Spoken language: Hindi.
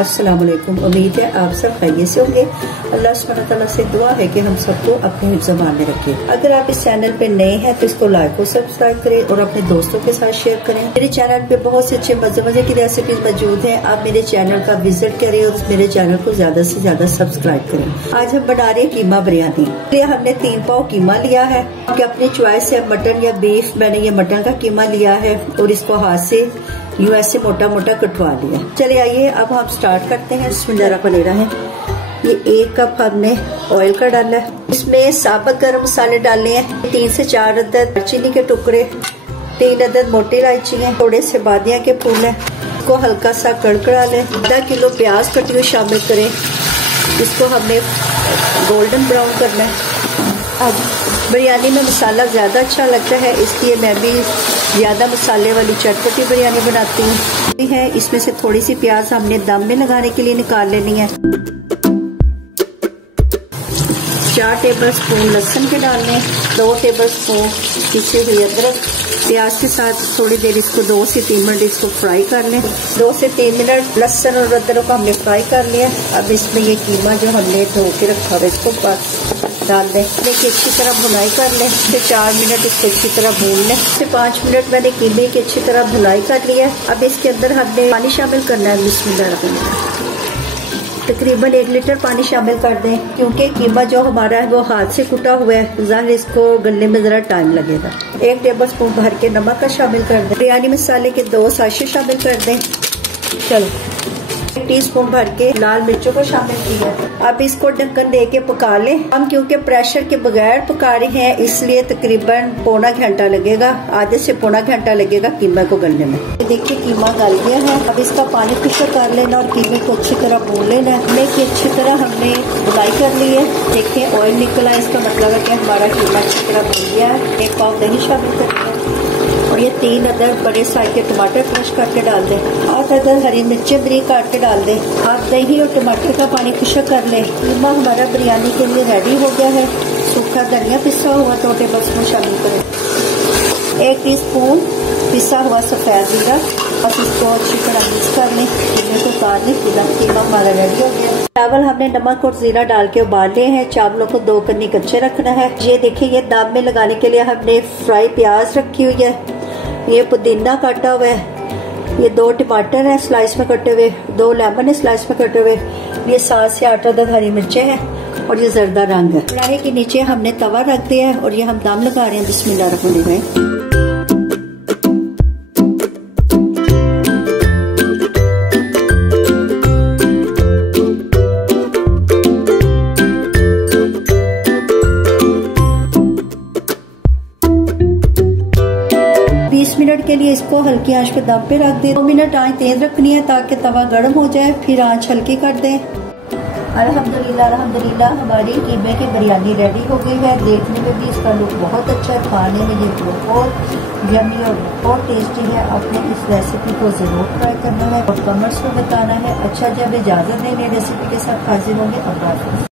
अस्सलाम वालेकुम। उम्मीद है आप सब खैरियत से होंगे। अल्लाह सुब्हानहू तआला से दुआ है कि हम सबको अपने ज़बान में रखे। अगर आप इस चैनल पे नए हैं तो इसको लाइक और सब्सक्राइब करें और अपने दोस्तों के साथ शेयर करें। मेरे चैनल पे बहुत से अच्छे मजे की रेसिपीज मौजूद है। आप मेरे चैनल का विजिट करें और मेरे चैनल को ज्यादा से ज्यादा सब्सक्राइब करें। आज हम बना रहे हैं कीमा बिरयानी। हमने 3 पाव कीमा लिया है कि अपनी चॉइस है, मटन या बीफ। मैंने ये मटन का कीमा लिया है और इसको हाथ से यूं ऐसे मोटा मोटा कटवा लिया। चले आइए अब हम स्टार्ट करते हैं। बिस्मिल्लाहिर्रहमानिर्रहीम है। ये 1 कप हमने ऑयल का डाला है। इसमें साबुत गरम मसाले डालने हैं। 3 से 4 अदद चीनी के टुकड़े, 3 अदद मोटी इलायची है, थोड़े से बादिया के फूल है। इसको हल्का सा कड़कड़ा लें। आधा किलो प्याज कटी हुई शामिल करें। इसको हमने गोल्डन ब्राउन करना है। अब बिरयानी में मसाला ज़्यादा अच्छा लगता है, इसलिए मैं भी ज़्यादा मसाले वाली चटपटी बिरयानी बनाती हूँ। है इसमें से थोड़ी सी प्याज हमने दम में लगाने के लिए निकाल लेनी है। 4 टेबल स्पून लहसुन के डालने, 2 टेबल स्पून पिसी हुई अदरक। प्याज के साथ थोड़ी देर इसको 2 से 3 मिनट इसको फ्राई कर लें। 2 से 3 मिनट लहसुन और अदरक को हमने फ्राई कर लिया। अब इसमें ये कीमा जो हमने धो के रखा है इसको डाल दें। देखिए अच्छी तरह भुनाई कर लें। फिर 4 मिनट इसको अच्छी तरह भून लें। फिर 5 मिनट मैंने कीमे की अच्छी तरह भुनाई कर लिया है। अब इसके अंदर हमने पानी शामिल करना है। बिस्मिल्लाह। तकरीबन 1 लीटर पानी शामिल कर दें, क्योंकि कीमा जो हमारा है वो हाथ से कुटा हुआ है, ज़ाहिर इसको गलने में जरा टाइम लगेगा। 1 टेबल स्पून भर के नमक का शामिल कर दें। बिरयानी मसाले के 2 साशे शामिल कर दें। चलो 1 टीस्पून भर के लाल मिर्चों को शामिल किया। अब इसको ढक्कन दे के पका लें। हम क्योंकि प्रेशर के बगैर पका रहे हैं इसलिए तकरीबन पौना घंटा लगेगा, आधे से पौना घंटा लगेगा कीमा को गलने में। देखिए कीमा गल गया है। अब इसका पानी खुश्क कर लेना और कीमे को अच्छी तरह भून लेना है। कि अच्छी तरह हमने बुनाई कर ली है। देखिए ऑयल निकला, इसका मतलब है कि हमारा कीमा अच्छी तरह भून गया है। 1 पाव दही शामिल करें और ये 3 अदद बड़े साइज के टमाटर क्रश करके डाल दें। 8 अदद हरी मिर्चें बारीक काट के डाल दें। आप दही और टमाटर का पानी खुश्क कर लें। कीमा हमारा बिरयानी के लिए रेडी हो गया है। सूखा धनिया पिसा हुआ 2 टेबल स्पून शामिल करें। 1 टीस्पून पिसा हुआ सफेद जीरा। बस इसको अच्छी तरह मिक्स कर लें। कीमे को उतार लें। कीमा हमारा रेडी हो गया। चावल हमने नमक और जीरा डाल के उबाले हैं। चावलों को 2 कन्नी कच्चे रखना है। ये देखिए ये दम में लगाने के लिए हमने फ्राई प्याज रखी हुई है। ये पुदीना काटा हुआ है। ये 2 टमाटर है स्लाइस में कटे हुए, 2 लेमन है स्लाइस में कटे हुए। ये 7 से 8 अदद हरी मिर्चें हैं और ये जर्दा रंग है। कढ़ाई के नीचे हमने तवा रख दिया है और ये हम दम लगा रहे हैं। बिस्मिल्लाहिर्रहमानिर्रहीम। 20 मिनट के लिए इसको हल्की आंच पे दम पे रख दें। 2 मिनट आंच तेज रखनी है ताकि तवा गर्म हो जाए। फिर आंच हल्की कर दें। अल्हम्दुलिल्लाह हमारी कीमे की बिरयानी रेडी हो गई है। देखने में भी इसका लुक बहुत अच्छा है, खाने में ये बहुत यम्मी और बहुत टेस्टी है। आपने इस रेसिपी को जरूर ट्राई करना है और कमेंट्स में बताना है। अच्छा जब इजाजत दें, नई रेसिपी के साथ हाजिर होंगे। अल्लाह हाफ़िज़।